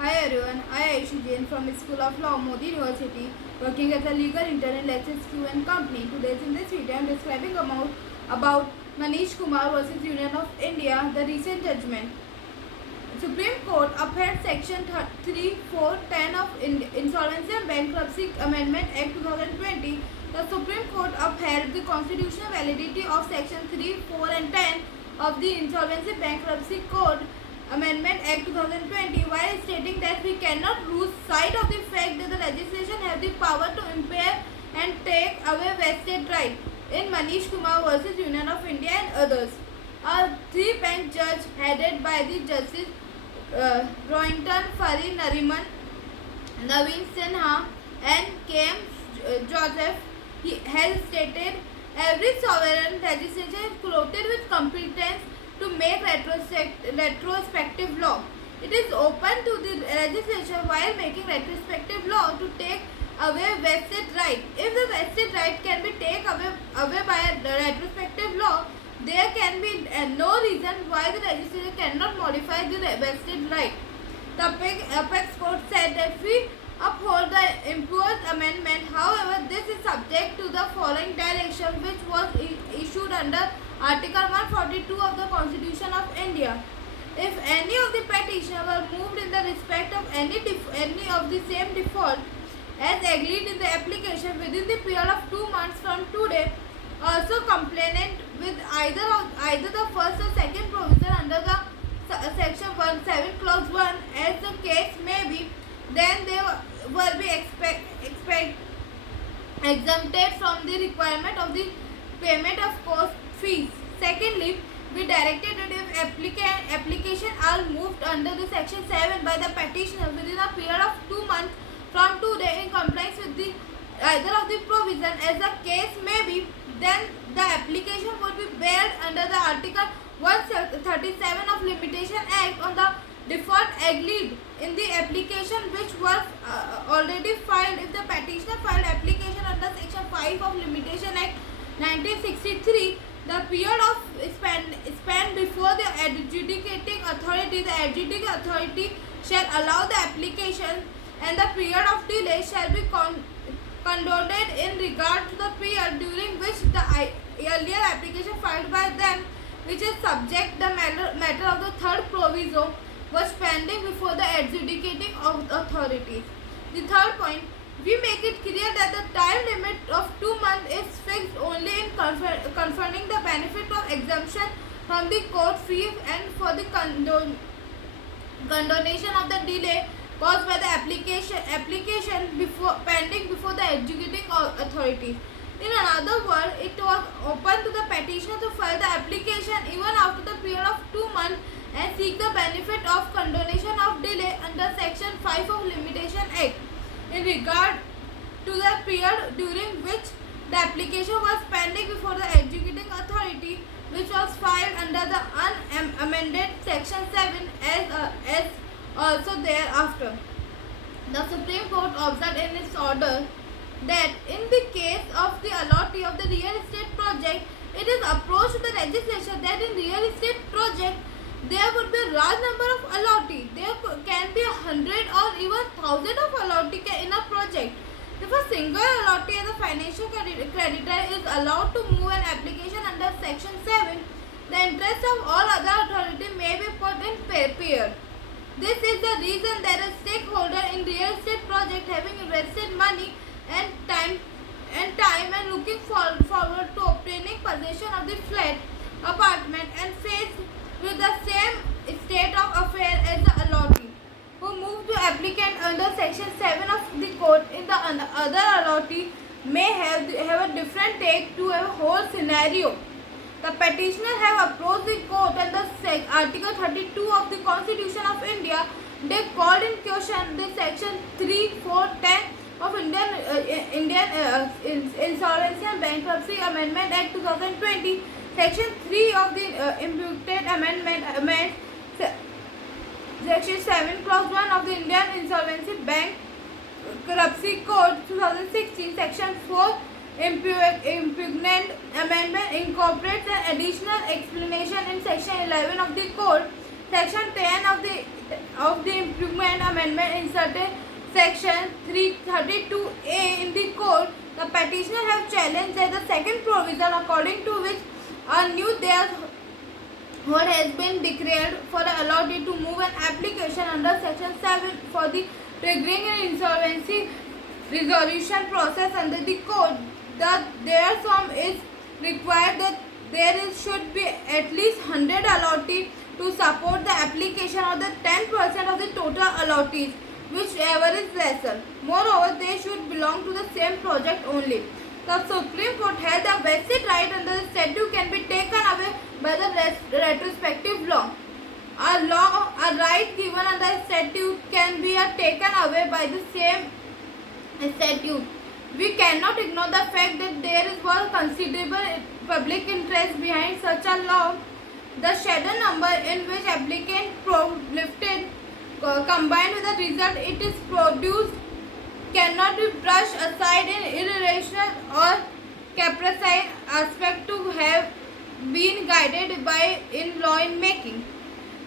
Hi everyone, I am Ayushi Jain from School of Law, Modi University, working as a legal intern in Lexis Q&A Company. Today in this video, I am describing about Manish Kumar versus Union of India, the recent judgment. Supreme Court upheld Section 3, 4, 10 of Insolvency and Bankruptcy Amendment Act 2020. The Supreme Court upheld the constitutional validity of Section 3, 4 and 10 of the Insolvency Bankruptcy Code Amendment Act 2020 while stating that we cannot lose sight of the fact that the legislation has the power to impair and take away vested right in Manish Kumar versus Union of India and others. A three-bench judge headed by the Justice Rohinton Fari Nariman, Naveen Sinha and K.M. Joseph has stated every sovereign legislature is clothed with competence to make retrospective law. It is open to the legislature while making retrospective law to take away vested right. If the vested right can be taken away by a retrospective law, there can be no reason why the legislature cannot modify the vested right. The Apex Court said that we uphold the imposed amendment. However, this is subject to the following direction which was issued under Article 142 of the Constitution of India. If any of the petitioners were moved in the respect of any of the same default as agreed in the application within the period of 2 months from today, also complainant with either the first or second provision under the section 17 clause 1 as the case may be, then they will be exempted from the requirement of the payment of cost fees. Secondly, we directed that if application are moved under the section 7 by the petitioner within a period of 2 months from today in compliance with the either of the provision as the case may be, then the application would be bailed under the Article 137 of Limitation Act on the default agreed in the application which was already filed. If the petitioner filed application under Section 5 of Limitation Act 1963, the period of span before the adjudicating authority, the adjudicating authority shall allow the application and the period of delay shall be condoned in regard to the period during which the earlier application filed by them, which is subject the matter of the third proviso, was pending before the adjudicating authorities. The third point, we make it clear that the time limit of 2 months is fixed only in conferring the benefit of exemption from the court fee and for the condonation of the delay caused by the application pending before the adjudicating authority. In another word, it was open to the petitioner to file the application even after the period of 2 months and seek the benefit of condonation of delay under Section 5 of Limitation Act in regard to the period during which the application was pending before the adjudicating authority, which was filed under the unamended Section 7 as also thereafter. The Supreme Court observed in its order that in the case of the allotment of the real estate project, it is approached to the legislature that in real estate project there would be a large number of allottee. There can be 100 or even 1,000 of allottee in a project. If a single allottee as a financial creditor is allowed to move an application under Section 7, the interest of all other authorities may be put in pair. This is the reason that a stakeholder in real estate project having invested money and time and looking forward to obtaining possession of the flat, apartment and faced with the same state of affairs as the allottee who moved to applicant under Section 7 of the code in the other allottee may have a different take to a whole scenario. The petitioner have approached the court under Article 32 of the Constitution of India. They called in question the Section 3, 4, 10 of Indian Insolvency and Bankruptcy Amendment Act 2020. Section 3 of the imputed amendment Section 7 clause 1 of the Indian Insolvency Bankruptcy Code 2016. Section 4 impugnant amendment incorporates an additional explanation in Section 11 of the Code. Section 10 of the impugnant amendment certain section 332A in the code, the petitioner have challenged that the second provision according to which a new what has been declared for the allotted to move an application under section 7 for the triggering an insolvency resolution process under the code. Their sum is required that should be at least 100 allotted to support the application or the 10% of the total allottees, whichever is lesser. Moreover, they should belong to the same project only. The Supreme Court held the vested right under the statute can be taken away by the retrospective law. A right given under the statute can be taken away by the same statute. We cannot ignore the fact that there was considerable public interest behind such a law. The shadow number in which applicant lifted combined with the result it is produced cannot be brushed aside in irrational or capricious aspect to have been guided by in law making.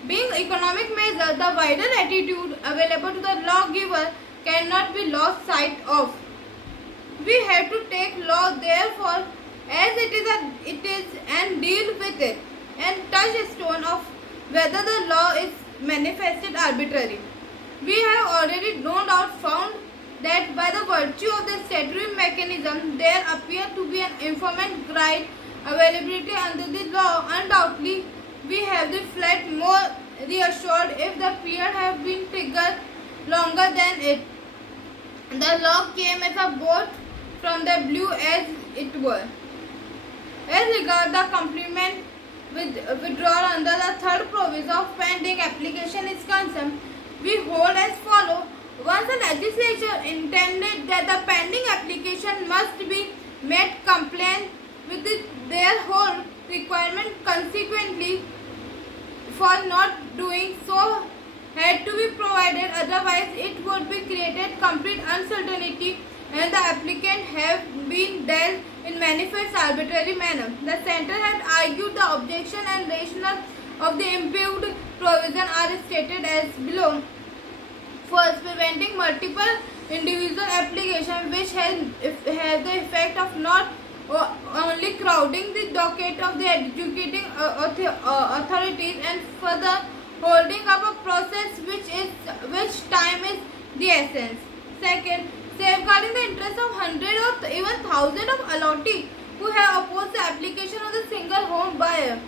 Being economic measure, the wider attitude available to the lawgiver cannot be lost sight of. We have to take law therefore as it is and deal with it and touchstone of whether the law is manifested arbitrary. We have already no doubt found that by the virtue of the statutory mechanism there appear to be an informant right availability under the law. Undoubtedly, we have the flat more reassured if the period have been triggered longer than it. The law came as a bolt from the blue as it were. As regards the complement withdrawal under the third provision of pending application is concerned, we hold as follows. Once the legislature intended that the pending application must be made compliant with their whole requirement, consequently, for not doing so had to be provided, otherwise it would be created complete uncertainty and the applicant have been dealt in manifest arbitrary manner. The centre had argued the objection and rationale of the impugned provision are stated as below. First, preventing multiple individual applications which has the effect of not only crowding the docket of the educating authorities and further holding up a process which time is the essence. Second, safeguarding the interest of hundreds or even thousands of allottees who have opposed the application of the single home buyer.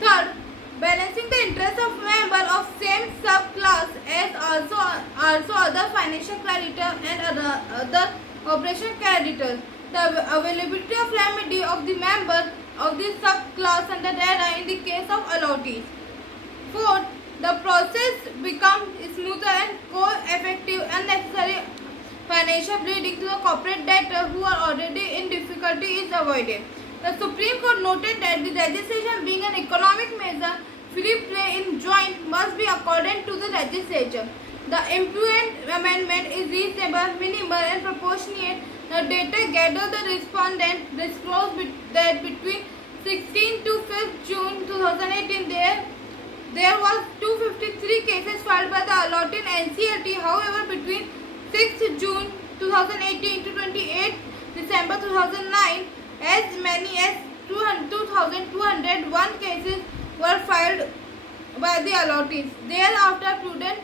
Third, balancing the interest of members of same subclass as also other financial creditors and other operation creditors. The availability of remedy of the member of the subclass under RERA in the case of allottees. Fourth, the process becomes smoother and co-effective. Unnecessary financial bleeding to the corporate debtor who are already in difficulty is avoided. The Supreme Court noted that the legislation being an economic measure, free play in joint must be according to the legislature. The impugned amendment is reasonable, minimal and proportionate. The data gathered the respondent disclosed that between 16 to 5th June 2018 there was 253 cases filed by the allotted NCLT. However, between 6th June 2018 to 28th December 2009, as many as 2,201 cases were filed by the allottees. Thereafter, prudent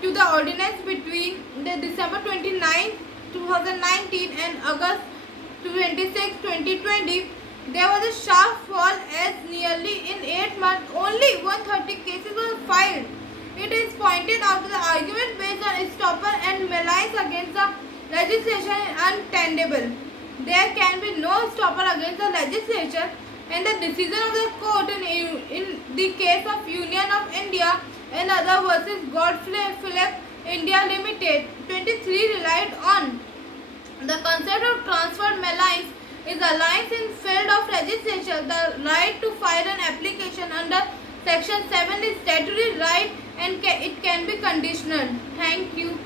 to the ordinance between the December 29, 2019 and August 26, 2020, there was a sharp fall as nearly in 8 months only 130 cases were filed. It is pointed out that the argument based on estoppel and malice against the legislation is untenable. There can be no estoppel against the legislature, and the decision of the court in the case of Union of India and other versus Godfrey Philip India Limited 23 relied on. The concept of transferred malice is alliance in field of legislature. The right to file an application under Section 7 is statutory right and it can be conditional. Thank you.